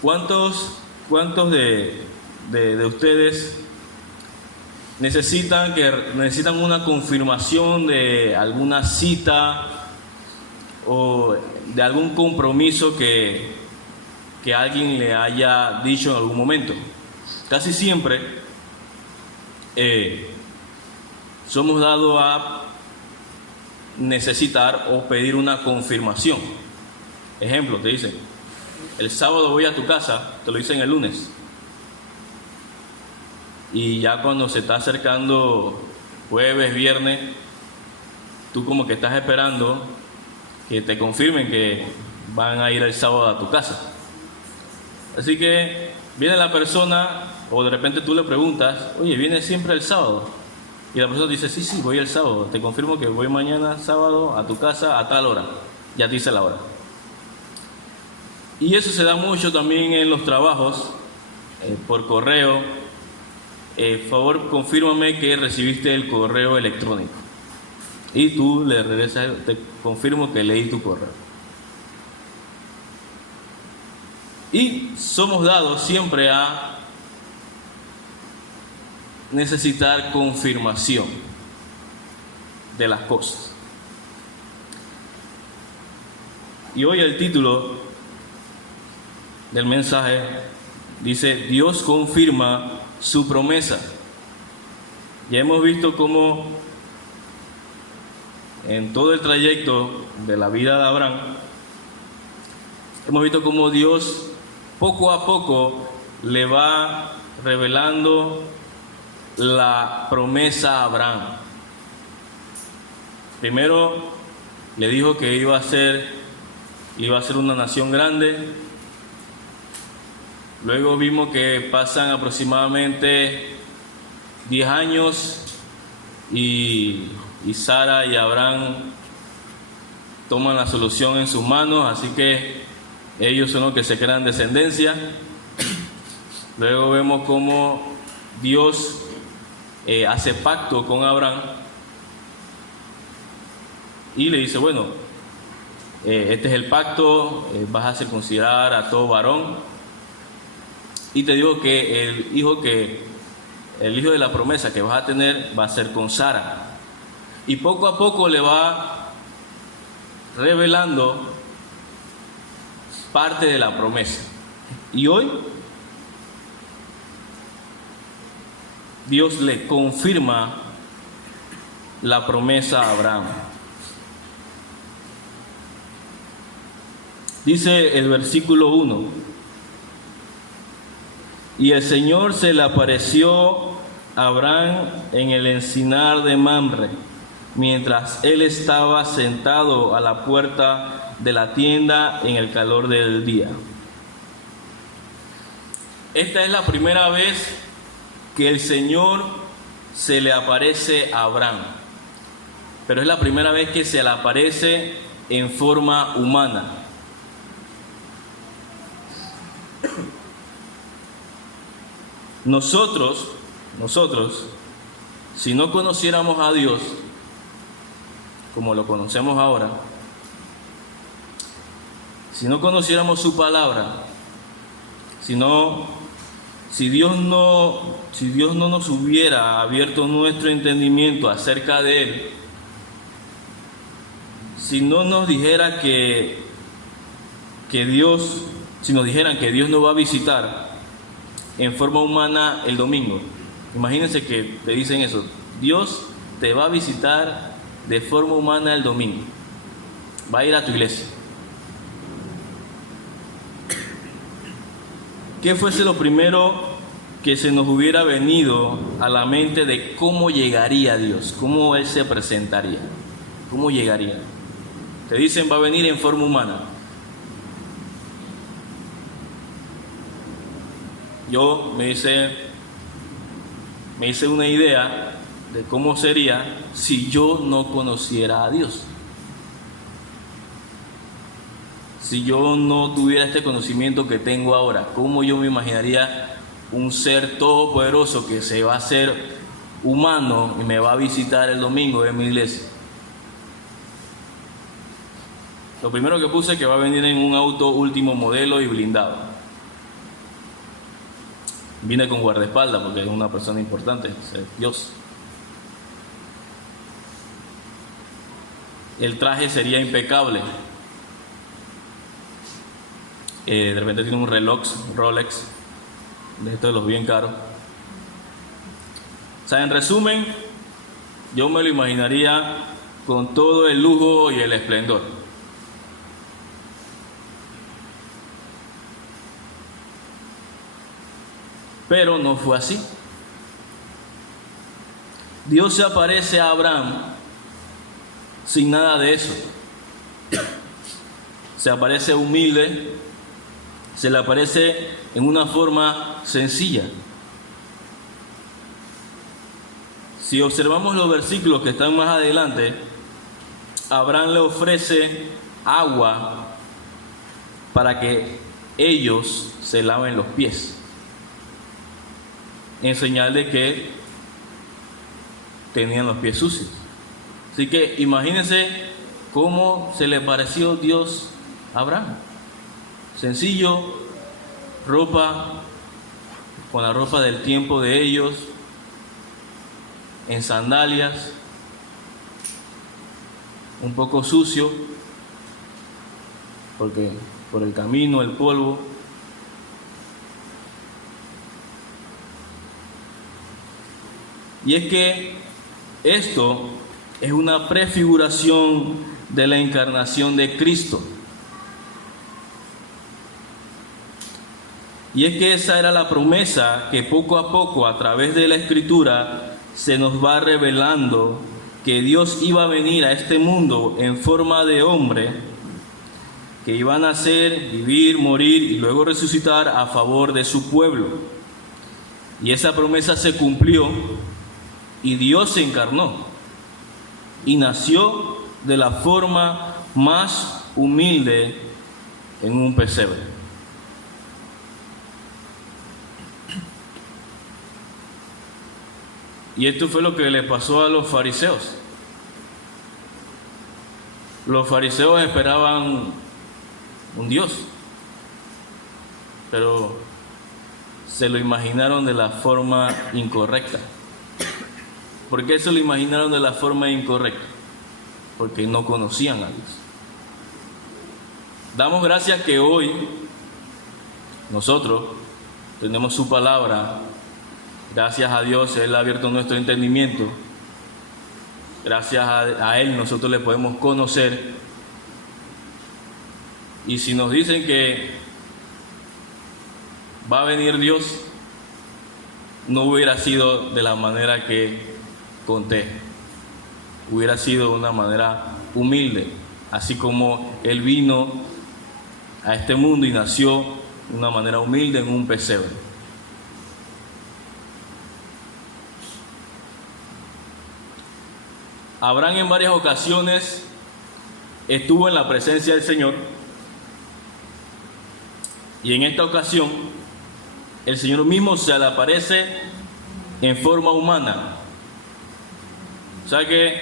¿Cuántos de ustedes necesitan una confirmación de alguna cita o de algún compromiso que alguien le haya dicho en algún momento? Casi siempre somos dados a necesitar o pedir una confirmación. Ejemplo, te dicen, el sábado voy a tu casa, te lo dicen el lunes. Y ya cuando se está acercando jueves, viernes, tú como que estás esperando que te confirmen que van a ir el sábado a tu casa. Así que viene la persona, o de repente tú le preguntas, oye, ¿vienes siempre el sábado? Y la persona dice, sí, voy el sábado, te confirmo que voy mañana sábado a tu casa a tal hora. Ya te dice la hora. Y eso se da mucho también en los trabajos, por correo. Favor, confírmame que recibiste el correo electrónico. Y tú le regresas, te confirmo que leí tu correo. Y somos dados siempre a necesitar confirmación de las cosas. Y hoy el título del mensaje dice: Dios confirma su promesa. Ya hemos visto cómo en todo el trayecto de la vida de Abraham, hemos visto cómo Dios poco a poco le va revelando la promesa a Abraham. Primero le dijo que iba a ser una nación grande. Luego vimos que pasan aproximadamente 10 años y Sara y Abraham toman la solución en sus manos, así que ellos son los que se crean descendencia. Luego vemos cómo Dios hace pacto con Abraham y le dice, bueno, este es el pacto, vas a circuncidar a todo varón, y te digo que el hijo de la promesa que vas a tener va a ser con Sara. Y poco a poco le va revelando parte de la promesa. Y hoy Dios le confirma la promesa a Abraham. Dice el versículo 1: Y el Señor se le apareció a Abraham en el encinar de Mamre, mientras él estaba sentado a la puerta de la tienda en el calor del día. Esta es la primera vez que el Señor se le aparece a Abraham, pero es la primera vez que se le aparece en forma humana. Nosotros, si no conociéramos a Dios como lo conocemos ahora, si no conociéramos su palabra, si Dios no nos hubiera abierto nuestro entendimiento acerca de Él, si no nos dijera si nos dijeran que Dios nos va a visitar en forma humana el domingo, imagínense que te dicen eso: Dios te va a visitar de forma humana el domingo, va a ir a tu iglesia. ¿Qué fuese lo primero que se nos hubiera venido a la mente de cómo llegaría Dios? ¿Cómo Él se presentaría? ¿Cómo llegaría? Te dicen va a venir en forma humana. Yo me hice una idea de cómo sería si yo no conociera a Dios. Si yo no tuviera este conocimiento que tengo ahora, ¿cómo yo me imaginaría un ser todopoderoso que se va a hacer humano y me va a visitar el domingo en mi iglesia? Lo primero que puse es que va a venir en un auto último modelo y blindado. Vine con guardaespaldas porque es una persona importante, es Dios. El traje sería impecable. De repente tiene un reloj Rolex, de estos de los bien caros. O sea, en resumen, yo me lo imaginaría con todo el lujo y el esplendor. Pero no fue así. Dios se aparece a Abraham sin nada de eso. Se aparece humilde, se le aparece en una forma sencilla. Si observamos los versículos que están más adelante, Abraham le ofrece agua para que ellos se laven los pies, en señal de que tenían los pies sucios. Así que imagínense cómo se le pareció Dios a Abraham. Sencillo, ropa con la ropa del tiempo de ellos, en sandalias, un poco sucio, porque por el camino, el polvo. Y es que esto es una prefiguración de la encarnación de Cristo. Y es que esa era la promesa que poco a poco, a través de la Escritura, se nos va revelando, que Dios iba a venir a este mundo en forma de hombre, que iba a nacer, vivir, morir y luego resucitar a favor de su pueblo. Y esa promesa se cumplió y Dios se encarnó y nació de la forma más humilde en un pesebre. Y esto fue lo que le pasó a los fariseos. Los fariseos esperaban un Dios, pero se lo imaginaron de la forma incorrecta. ¿Por qué se lo imaginaron de la forma incorrecta? Porque no conocían a Dios. Damos gracias que hoy nosotros tenemos su palabra. Gracias a Dios, Él ha abierto nuestro entendimiento. Gracias a Él nosotros le podemos conocer. Y si nos dicen que va a venir Dios, no hubiera sido de la manera que conté. Hubiera sido de una manera humilde, así como Él vino a este mundo y nació de una manera humilde en un pesebre. Abraham en varias ocasiones estuvo en la presencia del Señor, y en esta ocasión el Señor mismo se le aparece en forma humana. O sea que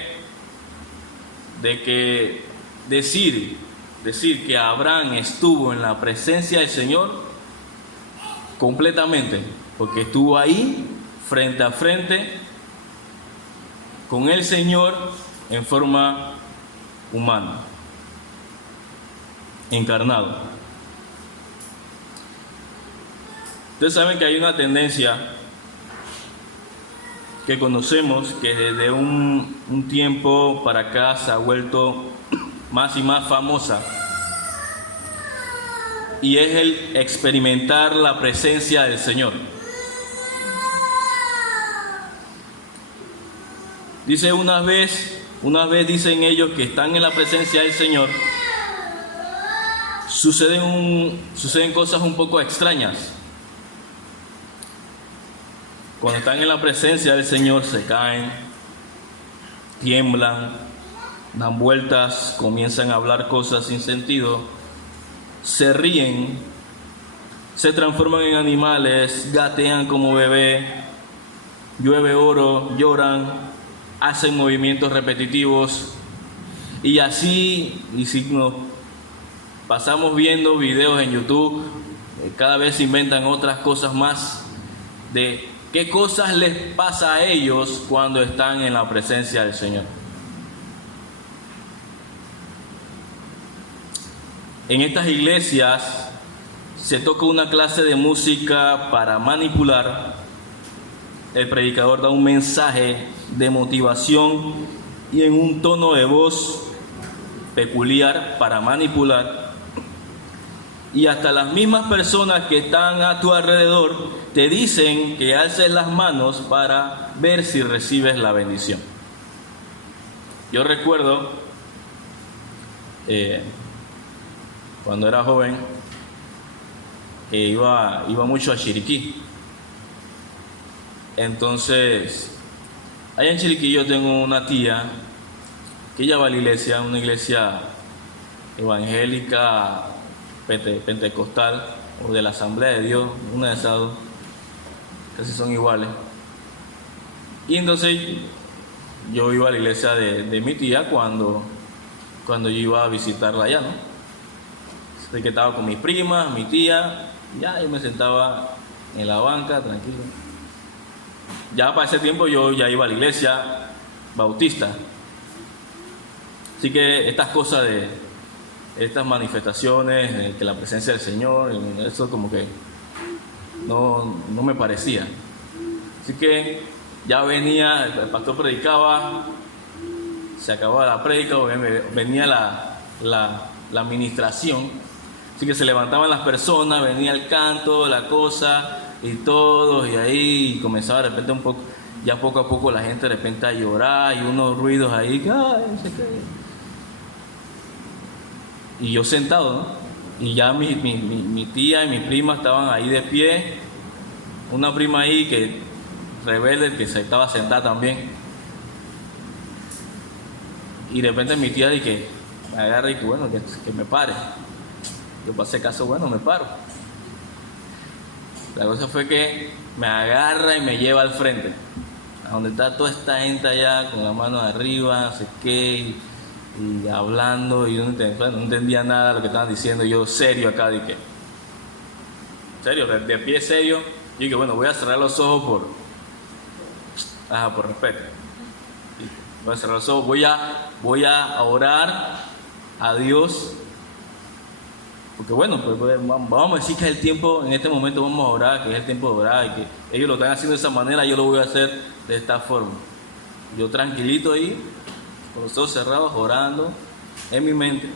decir que Abraham estuvo en la presencia del Señor completamente, porque estuvo ahí frente a frente con el Señor en forma humana, encarnado. Ustedes saben que hay una tendencia que conocemos, que desde un tiempo para acá se ha vuelto más y más famosa, y es el experimentar la presencia del Señor. Dice una vez dicen ellos que están en la presencia del Señor, suceden cosas un poco extrañas. Cuando están en la presencia del Señor se caen, tiemblan, dan vueltas, comienzan a hablar cosas sin sentido, se ríen, se transforman en animales, gatean como bebé, llueve oro, lloran, hacen movimientos repetitivos, y así, y si nos pasamos viendo videos en YouTube, cada vez se inventan otras cosas más, de qué cosas les pasa a ellos cuando están en la presencia del Señor. En estas iglesias se toca una clase de música para manipular. El predicador da un mensaje de motivación y en un tono de voz peculiar para manipular. Y hasta las mismas personas que están a tu alrededor te dicen que alces las manos para ver si recibes la bendición. Yo recuerdo cuando era joven que iba mucho a Chiriquí. Entonces, allá en Chiriquí yo tengo una tía que ella va a la iglesia, una iglesia evangélica, pentecostal o de la Asamblea de Dios, una de esas dos, casi son iguales. Y entonces yo iba a la iglesia de mi tía cuando yo iba a visitarla allá, ¿no? Así que estaba con mis primas, mi tía, ya yo me sentaba en la banca tranquilo. Ya para ese tiempo yo ya iba a la iglesia bautista. Así que estas cosas de estas manifestaciones, que la presencia del Señor, eso como que no me parecía. Así que ya venía, el pastor predicaba, se acababa la prédica, venía la administración. Así que se levantaban las personas, venía el canto, la cosa y todos, y ahí comenzaba de repente ya poco a poco la gente de repente a llorar y unos ruidos ahí, y yo sentado, ¿no? Y ya mi tía y mi prima estaban ahí de pie, una prima ahí que rebelde que se estaba sentada también, y de repente mi tía dice me agarra y que bueno, que me pare. Yo pasé caso, bueno, me paro. La cosa fue que me agarra y me lleva al frente, a donde está toda esta gente allá con la mano arriba, no sé qué, y hablando, y yo no entendía nada de lo que estaban diciendo. Yo serio acá, dije, serio, de pie serio, yo dije, bueno, voy a cerrar los ojos por respeto. Voy a cerrar los ojos, voy a orar a Dios. Porque bueno, pues vamos a decir que es el tiempo, en este momento vamos a orar, que es el tiempo de orar, y que ellos lo están haciendo de esa manera, yo lo voy a hacer de esta forma. Yo tranquilito ahí, con los ojos cerrados, orando en mi mente.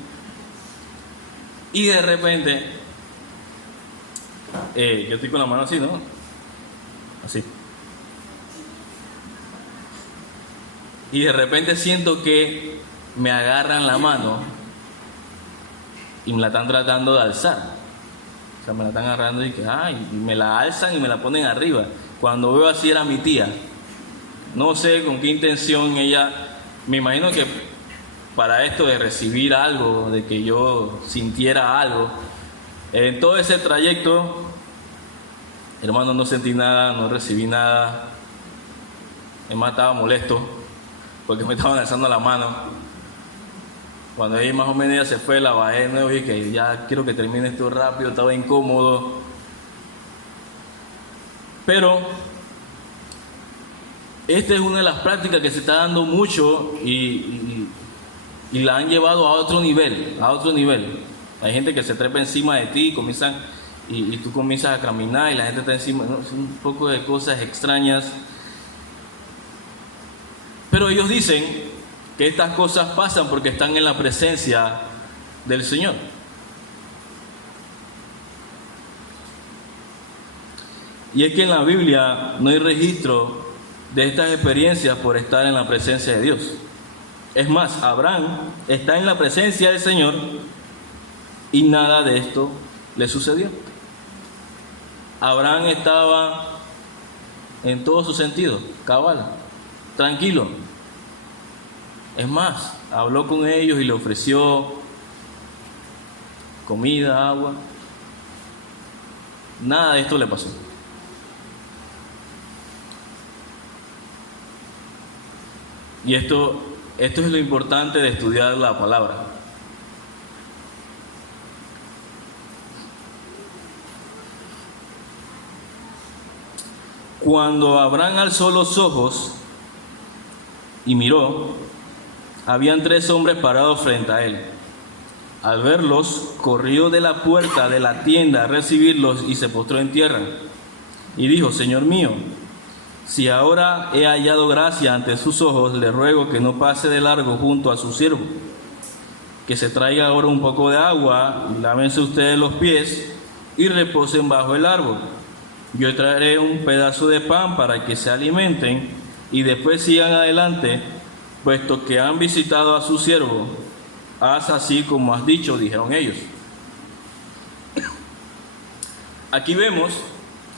Y de repente, yo estoy con la mano así, ¿no? Así. Y de repente siento que me agarran la mano y me la están tratando de alzar. O sea, me la están agarrando y me la alzan y me la ponen arriba. Cuando veo así era mi tía. No sé con qué intención ella, me imagino que para esto de recibir algo, de que yo sintiera algo. En todo ese trayecto, hermano, no sentí nada, no recibí nada. Además estaba molesto porque me estaban alzando la mano. Cuando ella más o menos ya se fue, la bajé de nuevo y que ya quiero que termine esto rápido, estaba incómodo. Pero esta es una de las prácticas que se está dando mucho y la han llevado a otro nivel, Hay gente que se trepa encima de ti y tú comienzas a caminar y la gente está encima, ¿no? Es un poco de cosas extrañas. Pero ellos dicen que estas cosas pasan porque están en la presencia del Señor. Y es que en la Biblia no hay registro de estas experiencias por estar en la presencia de Dios. Es más, Abraham está en la presencia del Señor y nada de esto le sucedió. Abraham estaba en todo su sentido, cabal, tranquilo. Es más, habló con ellos y le ofreció comida, agua. Nada de esto le pasó. Y esto es lo importante de estudiar la palabra. Cuando Abraham alzó los ojos y miró, habían 3 hombres parados frente a él. Al verlos, corrió de la puerta de la tienda a recibirlos y se postró en tierra. Y dijo: Señor mío, si ahora he hallado gracia ante sus ojos, le ruego que no pase de largo junto a su siervo, que se traiga ahora un poco de agua, lávense ustedes los pies y reposen bajo el árbol. Yo traeré un pedazo de pan para que se alimenten y después sigan adelante, puesto que han visitado a su siervo. Haz así como has dicho, dijeron ellos. Aquí vemos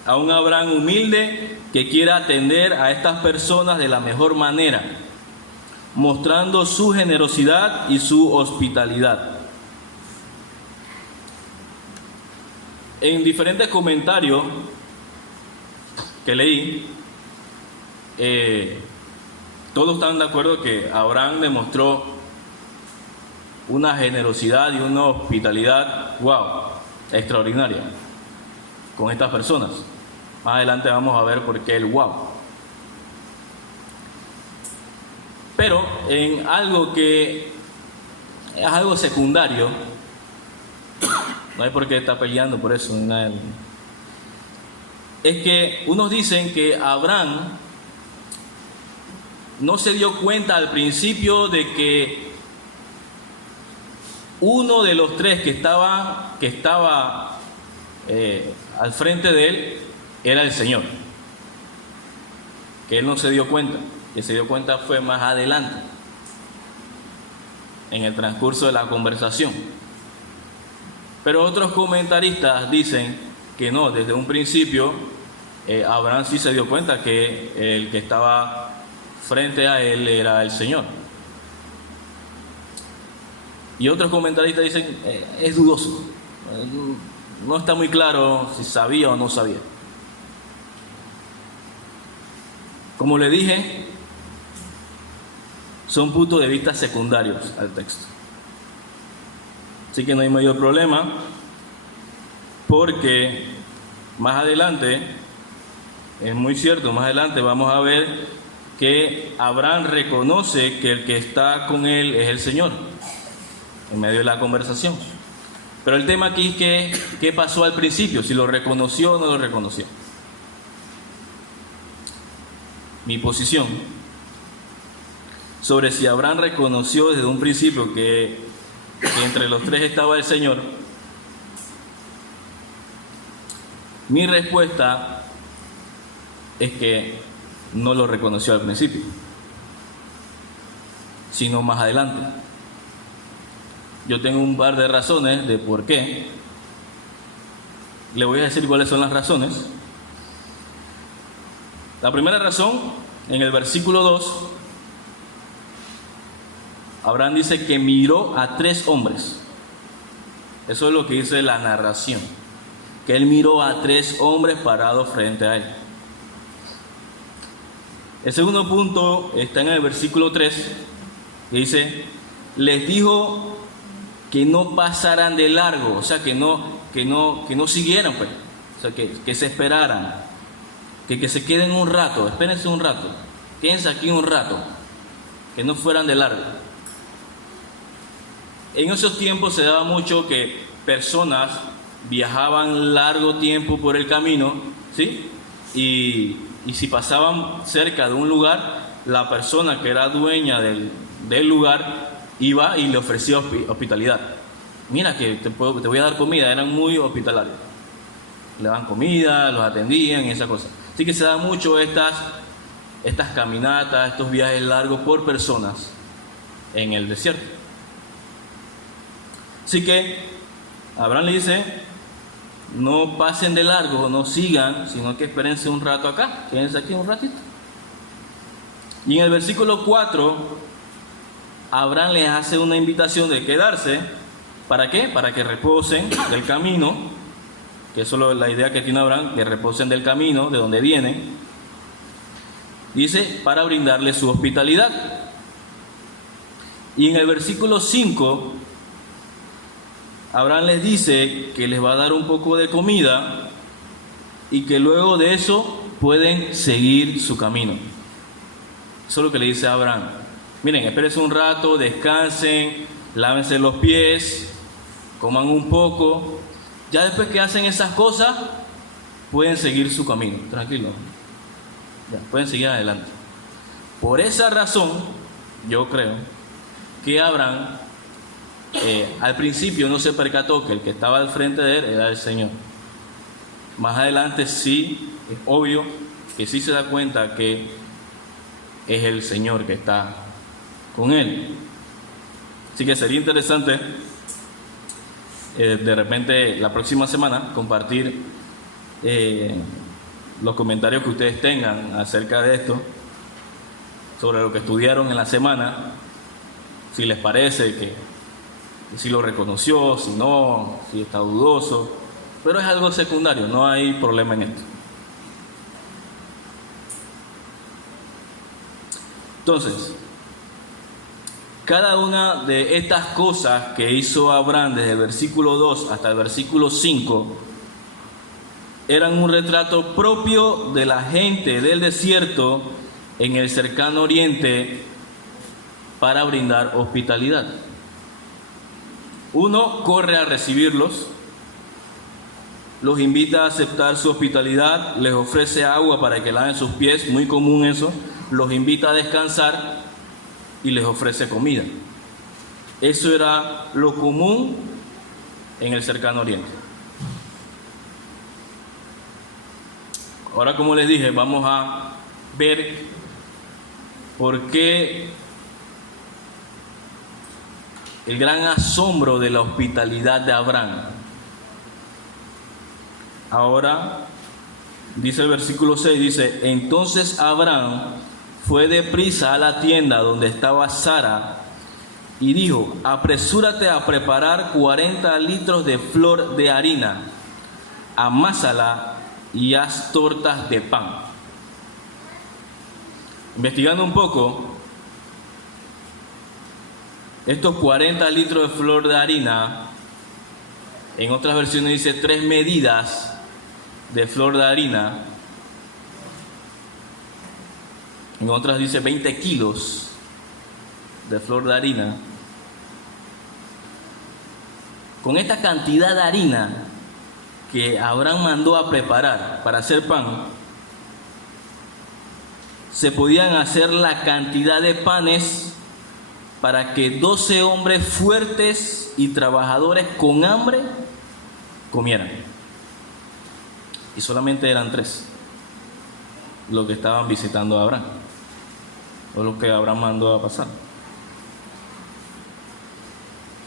a un Abraham humilde que quiere atender a estas personas de la mejor manera, mostrando su generosidad y su hospitalidad. En diferentes comentarios que leí, todos están de acuerdo que Abraham demostró una generosidad y una hospitalidad, extraordinaria con estas personas. Más adelante vamos a ver por qué el Pero en algo que es algo secundario, no hay por qué estar peleando por eso, es que unos dicen que Abraham no se dio cuenta al principio de que uno de los 3 que estaba al frente de él era el Señor, que él no se dio cuenta, que se dio cuenta fue más adelante, en el transcurso de la conversación. Pero otros comentaristas dicen que no, desde un principio Abraham sí se dio cuenta que el que estaba frente a él era el Señor. Y otros comentaristas dicen es dudoso, no está muy claro si sabía o no sabía. Como le dije, son puntos de vista secundarios al texto. Así que no hay mayor problema, porque más adelante, es muy cierto, más adelante vamos a ver que Abraham reconoce que el que está con él es el Señor, en medio de la conversación. Pero el tema aquí es qué pasó al principio, si lo reconoció o no lo reconoció. Mi posición sobre si Abraham reconoció desde un principio que entre los 3 estaba el Señor, mi respuesta es que no lo reconoció al principio, sino más adelante. Yo tengo un par de razones de por qué. Le voy a decir cuáles son las razones. La primera razón, en el versículo 2, Abraham dice que miró a 3 hombres. Eso es lo que dice la narración, que él miró a 3 hombres parados frente a él. El segundo punto está en el versículo 3, que dice: les dijo que no pasaran de largo, o sea, que no siguieran, pues. O sea, que se esperaran, que se queden un rato, espérense un rato, quédense aquí un rato, que no fueran de largo. En esos tiempos se daba mucho que personas viajaban largo tiempo por el camino, ¿sí? Y si pasaban cerca de un lugar, la persona que era dueña del lugar iba y le ofrecía hospitalidad. Mira que te voy a dar comida. Eran muy hospitalarios, le daban comida, los atendían y esas cosas. Así que se da mucho estas caminatas, estos viajes largos por personas en el desierto. Así que Abraham le dice: no pasen de largo, no sigan, sino que espérense un rato acá, quédense aquí un ratito. Y en el versículo 4, Abraham les hace una invitación de quedarse. ¿Para qué? Para que reposen del camino, que eso es la idea que tiene Abraham, que reposen del camino, de donde vienen. Dice, para brindarles su hospitalidad. Y en el versículo 5, Abraham les dice que les va a dar un poco de comida y que luego de eso pueden seguir su camino. Eso es lo que le dice a Abraham. Miren, espérense un rato, descansen, lávense los pies, coman un poco. Ya después que hacen esas cosas, pueden seguir su camino. Tranquilo. Ya, pueden seguir adelante. Por esa razón, yo creo que Abraham al principio no se percató que el que estaba al frente de él era el Señor. Más adelante sí, es obvio que sí se da cuenta que es el Señor que está con él. Así que sería interesante de repente la próxima semana compartir los comentarios que ustedes tengan acerca de esto, sobre lo que estudiaron en la semana, si les parece que si lo reconoció, si no, si está dudoso, pero es algo secundario, no hay problema en esto. Entonces, cada una de estas cosas que hizo Abraham desde el versículo 2 hasta el versículo 5 eran un retrato propio de la gente del desierto en el cercano oriente para brindar hospitalidad. Uno corre a recibirlos, los invita a aceptar su hospitalidad, les ofrece agua para que laven sus pies, muy común eso, los invita a descansar y les ofrece comida. Eso era lo común en el cercano oriente. Ahora, como les dije, vamos a ver por qué el gran asombro de la hospitalidad de Abraham. Ahora, dice el versículo 6, dice: entonces Abraham fue deprisa a la tienda donde estaba Sara y dijo: apresúrate a preparar 40 litros de flor de harina, amásala y haz tortas de pan. Investigando un poco, estos 40 litros de flor de harina, en otras versiones dice 3 medidas de flor de harina, en otras dice 20 kilos de flor de harina. Con esta cantidad de harina que Abraham mandó a preparar para hacer pan, se podían hacer la cantidad de panes para que 12 hombres fuertes y trabajadores con hambre comieran. Y solamente eran 3 los que estaban visitando a Abraham, o los que Abraham mandó a pasar.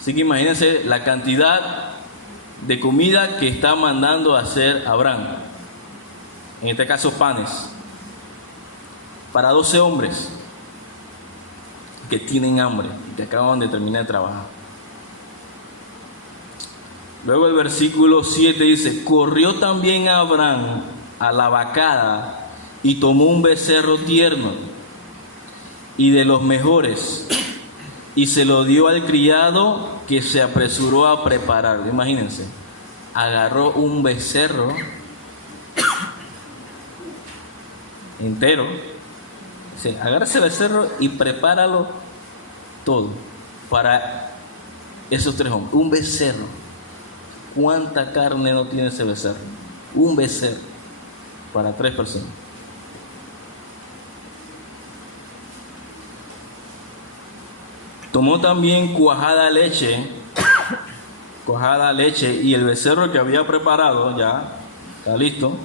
Así que imagínense la cantidad de comida que está mandando a hacer Abraham. En este caso, panes para 12 hombres que tienen hambre, que acaban de terminar de trabajar. Luego el versículo 7 dice: corrió también Abraham a la vacada y tomó un becerro tierno y de los mejores y se lo dio al criado, que se apresuró a preparar. Imagínense, agarró un becerro entero. Sí, agarra ese becerro y prepáralo todo para esos 3 hombres. Un becerro. ¿Cuánta carne no tiene ese becerro? Un becerro para 3 personas. Tomó también cuajada leche y el becerro que había preparado, ya está listo,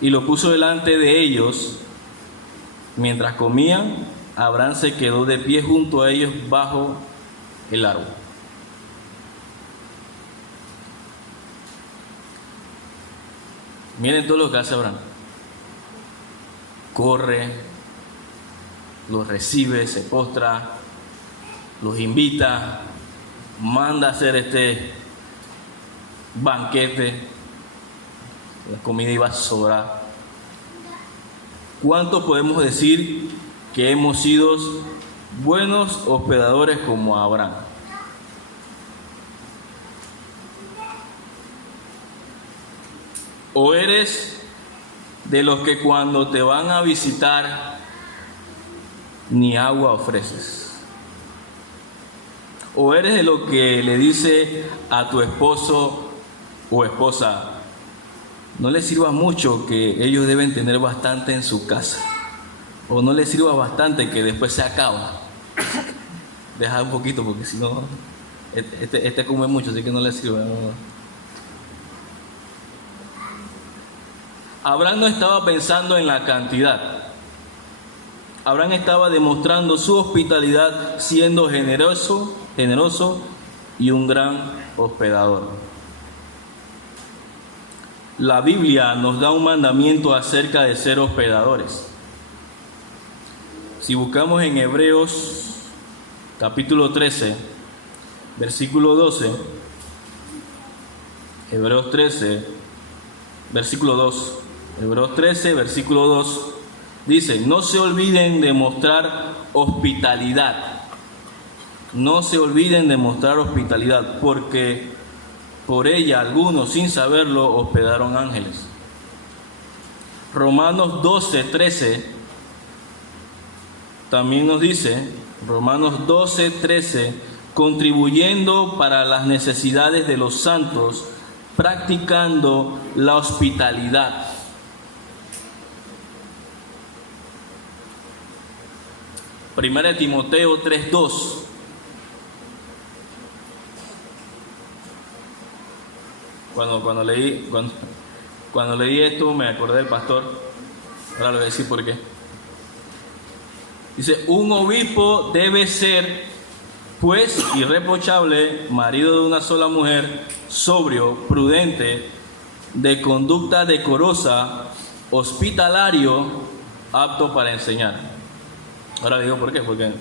y lo puso delante de ellos. Mientras comían, Abraham se quedó de pie junto a ellos bajo el árbol. Miren todo lo que hace Abraham. Corre, los recibe, se postra, los invita, manda a hacer este banquete. La comida iba a sobrar. ¿Cuánto podemos decir que hemos sido buenos hospedadores como Abraham? ¿O eres de los que cuando te van a visitar ni agua ofreces? ¿O eres de lo que le dice a tu esposo o esposa, no les sirva mucho, que ellos deben tener bastante en su casa? O no les sirva bastante, que después se acaba. Deja un poquito, porque si no, este come mucho, así que no le sirva. No. Abraham no estaba pensando en la cantidad. Abraham estaba demostrando su hospitalidad, siendo generoso y un gran hospedador. La Biblia nos da un mandamiento acerca de ser hospedadores. Si buscamos en Hebreos capítulo 13, versículo 12, Hebreos 13, versículo 2, Hebreos 13, versículo 2, dice: no se olviden de mostrar hospitalidad. No se olviden de mostrar hospitalidad, porque por ella algunos, sin saberlo, hospedaron ángeles. Romanos 12, 13 también nos dice, Romanos 12, 13, contribuyendo para las necesidades de los santos, practicando la hospitalidad. Primera de Timoteo 3:2. Cuando leí esto me acordé del pastor. Ahora le voy a decir por qué. Dice: un obispo debe ser, pues, irreprochable, marido de una sola mujer, sobrio, prudente, de conducta decorosa, hospitalario, apto para enseñar. Ahora le digo por qué, porque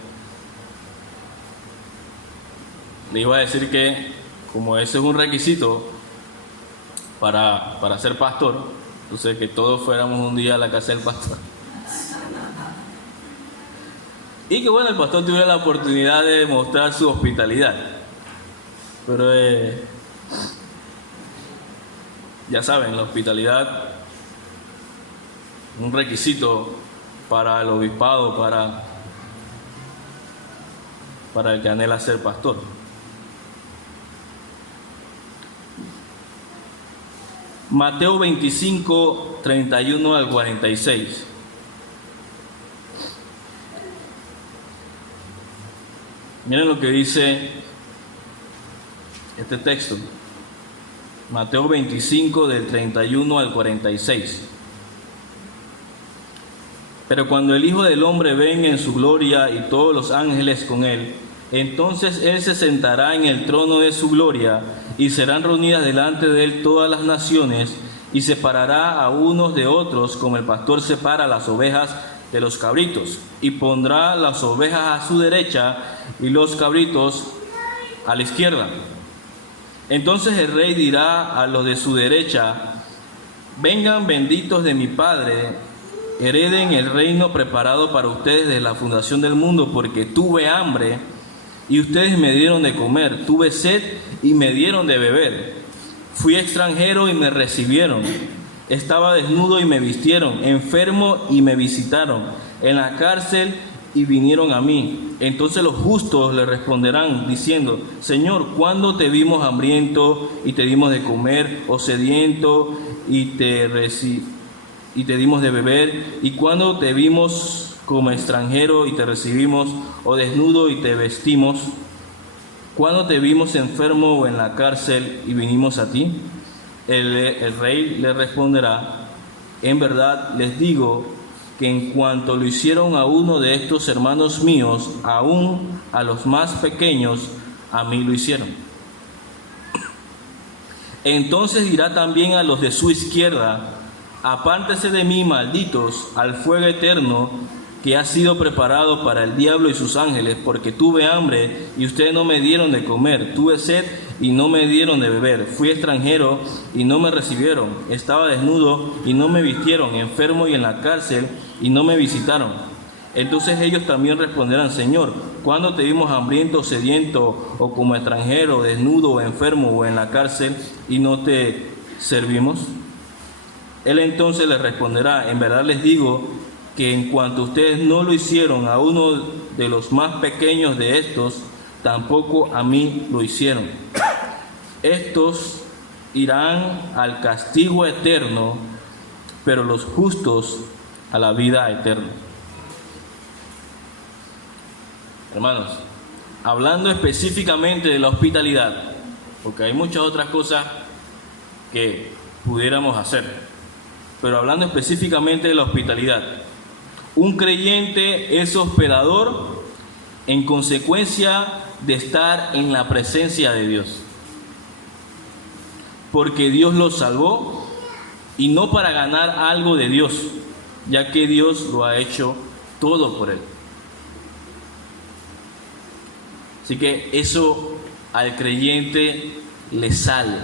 le iba a decir que como ese es un requisito para ser pastor, entonces que todos fuéramos un día a la casa del pastor. Y que bueno, el pastor tuviera la oportunidad de mostrar su hospitalidad. Pero ya saben, la hospitalidad es un requisito para el obispado, para el que anhela ser pastor. Mateo 25, 31 al 46. Miren lo que dice este texto. Mateo 25, del 31 al 46. Pero cuando el Hijo del Hombre venga en su gloria y todos los ángeles con él, entonces él se sentará en el trono de su gloria, y serán reunidas delante de él todas las naciones, y separará a unos de otros, como el pastor separa las ovejas de los cabritos, y pondrá las ovejas a su derecha y los cabritos a la izquierda. Entonces el rey dirá a los de su derecha: vengan, benditos de mi Padre, hereden el reino preparado para ustedes desde la fundación del mundo, porque tuve hambre y ustedes me dieron de comer, tuve sed y me dieron de beber, fui extranjero y me recibieron, estaba desnudo y me vistieron, enfermo y me visitaron, en la cárcel y vinieron a mí. Entonces los justos le responderán diciendo: Señor, ¿cuándo te vimos hambriento y te dimos de comer, o sediento y te dimos de beber? ¿Y cuándo te vimos como extranjero y te recibimos, o desnudo y te vestimos? ¿Cuándo te vimos enfermo o en la cárcel y vinimos a ti? El rey le responderá: en verdad les digo que en cuanto lo hicieron a uno de estos hermanos míos, aún a los más pequeños, a mí lo hicieron. Entonces dirá también a los de su izquierda: apártense de mí, malditos, al fuego eterno que ha sido preparado para el diablo y sus ángeles, porque tuve hambre y ustedes no me dieron de comer, tuve sed y no me dieron de beber, fui extranjero y no me recibieron, estaba desnudo y no me vistieron, enfermo y en la cárcel y no me visitaron. Entonces ellos también responderán: Señor, ¿cuándo te vimos hambriento, sediento, o como extranjero, desnudo, o enfermo, o en la cárcel, y no te servimos? Él entonces les responderá: en verdad les digo que en cuanto ustedes no lo hicieron a uno de los más pequeños de estos, tampoco a mí lo hicieron. Estos irán al castigo eterno, pero los justos a la vida eterna. Hermanos, hablando específicamente de la hospitalidad, porque hay muchas otras cosas que pudiéramos hacer, pero hablando específicamente de la hospitalidad, un creyente es hospedador en consecuencia de estar en la presencia de Dios, porque Dios lo salvó y no para ganar algo de Dios, ya que Dios lo ha hecho todo por él. Así que eso al creyente le sale,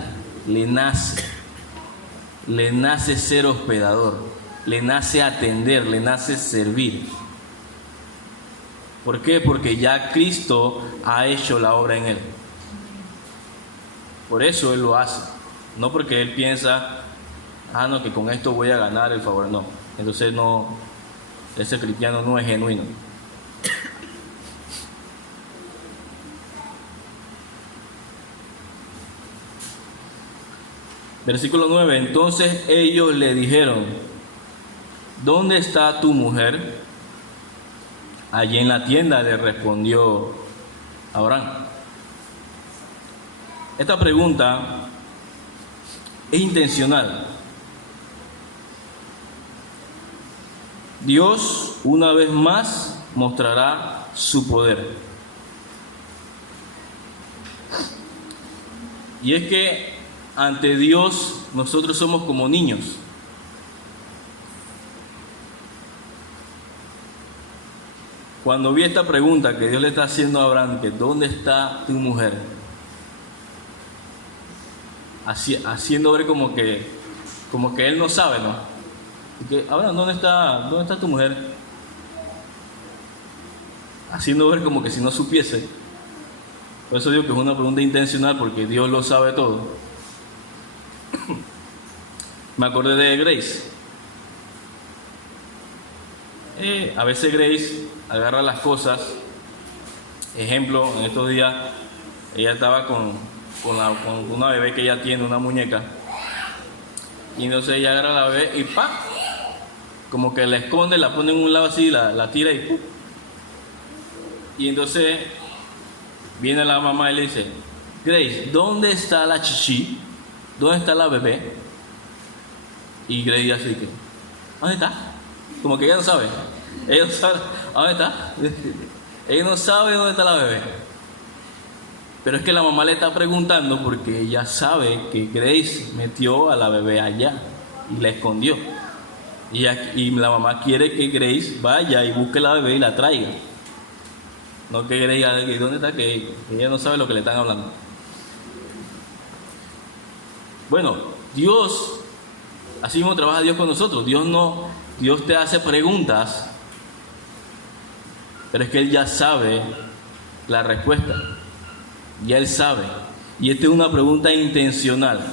le nace ser hospedador, le nace atender, le nace servir. ¿Por qué? Porque ya Cristo ha hecho la obra en él. Por eso él lo hace, no porque él piensa, no, que con esto voy a ganar el favor, no. Entonces no, ese cristiano no es genuino. Versículo 9, entonces ellos le dijeron: ¿dónde está tu mujer? Allí en la tienda, le respondió Abraham. Esta pregunta es intencional. Dios una vez más mostrará su poder. Y es que ante Dios nosotros somos como niños. Cuando vi esta pregunta que Dios le está haciendo a Abraham, que ¿dónde está tu mujer? Haciendo ver como que él no sabe, ¿no? Y que, Abraham, ¿dónde está tu mujer? Haciendo ver como que si no supiese. Por eso digo que es una pregunta intencional, porque Dios lo sabe todo. Me acordé de Grace. A veces Grace agarra las cosas. Ejemplo, en estos días ella estaba con una bebé que ella tiene, una muñeca. Y entonces ella agarra a la bebé y ¡pa! Como que la esconde, la pone en un lado así, la tira y ¡pum! Y entonces viene la mamá y le dice: Grace, ¿dónde está la chichi? ¿Dónde está la bebé? Y Grace así que, ¿dónde está? Como que ella no sabe. Ella no sabe, ¿dónde está? Ella no sabe dónde está la bebé. Pero es que la mamá le está preguntando porque ella sabe que Grace metió a la bebé allá y la escondió. Y la mamá quiere que Grace vaya y busque la bebé y la traiga. No que Grace diga, ¿dónde está? Que ella no sabe lo que le están hablando. Bueno, Dios, así mismo trabaja Dios con nosotros. Dios te hace preguntas, pero es que Él ya sabe la respuesta. Ya Él sabe. Y esta es una pregunta intencional.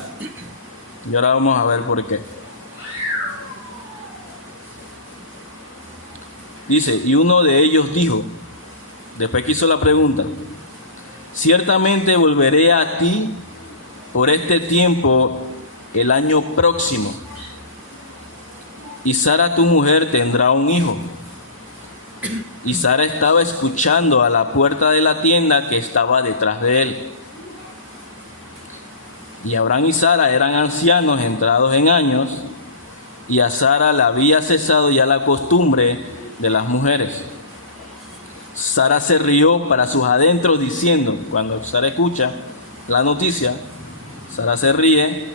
Y ahora vamos a ver por qué. Dice, y uno de ellos dijo, después que hizo la pregunta: ciertamente volveré a ti por este tiempo el año próximo, y Sara tu mujer tendrá un hijo. Y Sara estaba escuchando a la puerta de la tienda que estaba detrás de él. Y Abraham y Sara eran ancianos entrados en años, y a Sara le había cesado ya la costumbre de las mujeres. Sara se rió para sus adentros diciendo, cuando Sara escucha la noticia, Sara se ríe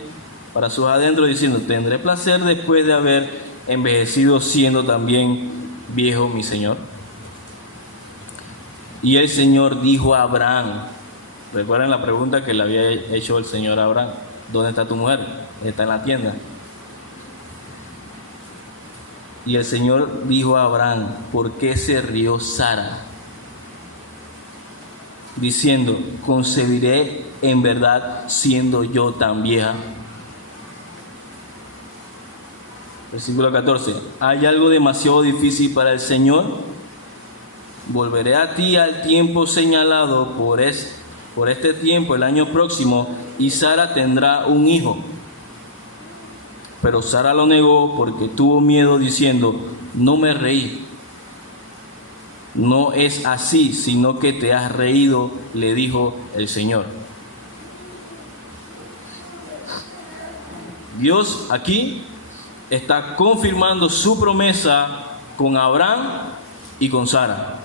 para sus adentros diciendo: tendré placer después de haber envejecido siendo también viejo mi Señor. Y el Señor dijo a Abraham, recuerden la pregunta que le había hecho el Señor a Abraham: ¿dónde está tu mujer? Está en la tienda. Y el Señor dijo a Abraham: ¿por qué se rió Sara? Diciendo: ¿concebiré en verdad siendo yo tan vieja? Versículo 14. ¿Hay algo demasiado difícil para el Señor? Volveré a ti al tiempo señalado por este tiempo, el año próximo, y Sara tendrá un hijo. Pero Sara lo negó porque tuvo miedo, diciendo: no me reí. No es así, sino que te has reído, le dijo el Señor. Dios aquí está confirmando su promesa con Abraham y con Sara.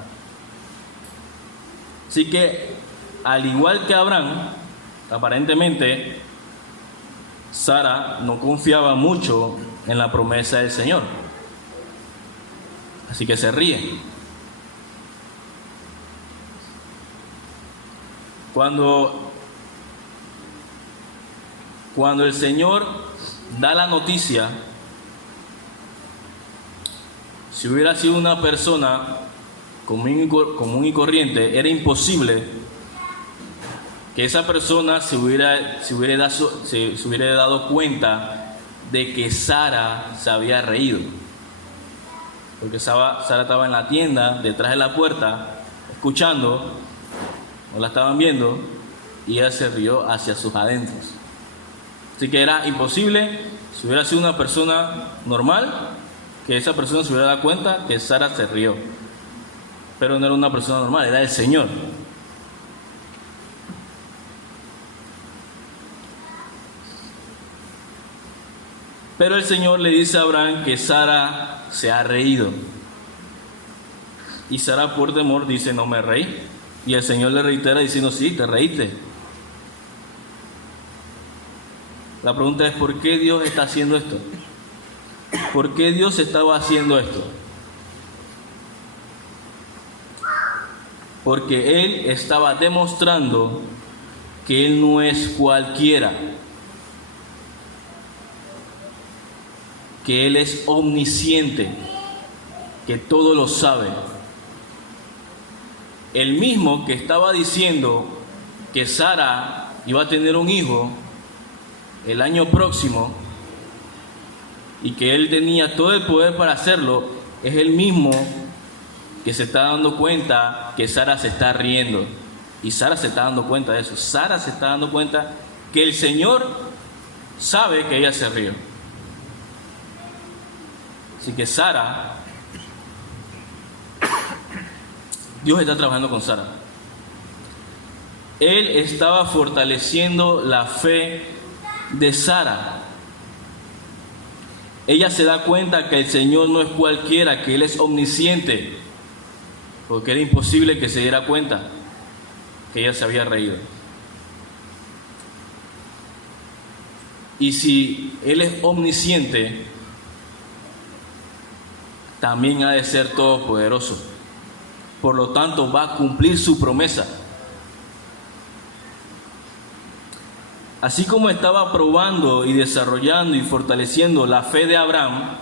Así que, al igual que Abraham, aparentemente Sara no confiaba mucho en la promesa del Señor. Así que se ríe. Cuando el Señor da la noticia, si hubiera sido una persona común y corriente, era imposible que esa persona se hubiera dado cuenta de que Sara se había reído. Porque Sara estaba en la tienda, detrás de la puerta, escuchando, no la estaban viendo, y ella se rió hacia sus adentros. Así que era imposible, si hubiera sido una persona normal, que esa persona se hubiera dado cuenta que Sara se rió. Pero no era una persona normal, era el Señor. Pero el Señor le dice a Abraham que Sara se ha reído. Y Sara, por temor, dice: no me reí. Y el Señor le reitera diciendo: sí, te reíste. La pregunta es: ¿por qué Dios está haciendo esto? ¿Por qué Dios estaba haciendo esto? Porque Él estaba demostrando que Él no es cualquiera, que Él es omnisciente, que todo lo sabe. El mismo que estaba diciendo que Sara iba a tener un hijo el año próximo y que Él tenía todo el poder para hacerlo, es el mismo que se está dando cuenta que Sara se está riendo. Y Sara se está dando cuenta de eso. Sara se está dando cuenta que el Señor sabe que ella se rió. Así que Dios está trabajando con Sara. Él estaba fortaleciendo la fe de Sara. Ella se da cuenta que el Señor no es cualquiera, que Él es omnisciente, porque era imposible que se diera cuenta que ella se había reído. Y si Él es omnisciente, también ha de ser todopoderoso. Por lo tanto, va a cumplir su promesa. Así como estaba probando y desarrollando y fortaleciendo la fe de Abraham,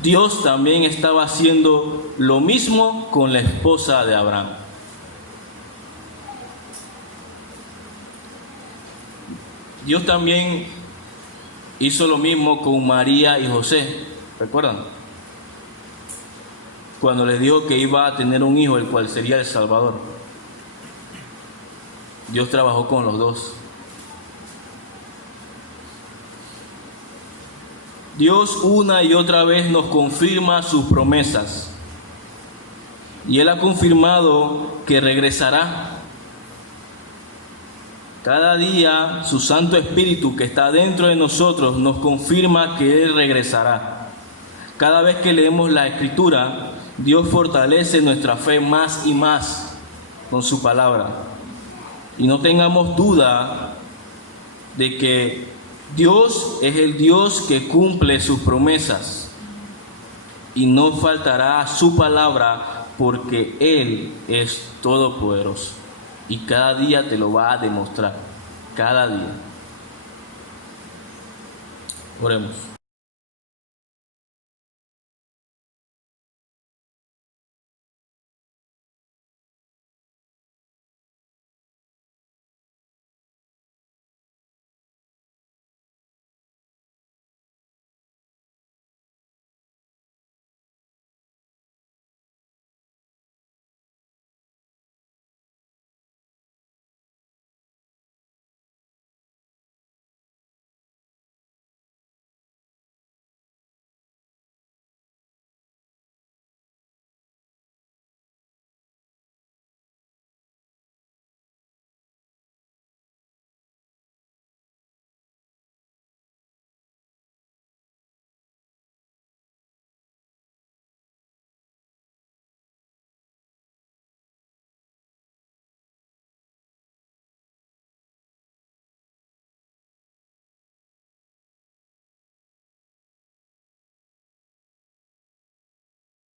Dios también estaba haciendo lo mismo con la esposa de Abraham. Dios también hizo lo mismo con María y José, ¿recuerdan? Cuando les dijo que iba a tener un hijo, el cual sería el Salvador. Dios trabajó con los dos. Dios una y otra vez nos confirma sus promesas. Y Él ha confirmado que regresará. Cada día su Santo Espíritu que está dentro de nosotros nos confirma que Él regresará. Cada vez que leemos la Escritura, Dios fortalece nuestra fe más y más con su palabra. Y no tengamos duda de que Dios es el Dios que cumple sus promesas y no faltará a su palabra, porque Él es todopoderoso y cada día te lo va a demostrar, cada día. Oremos.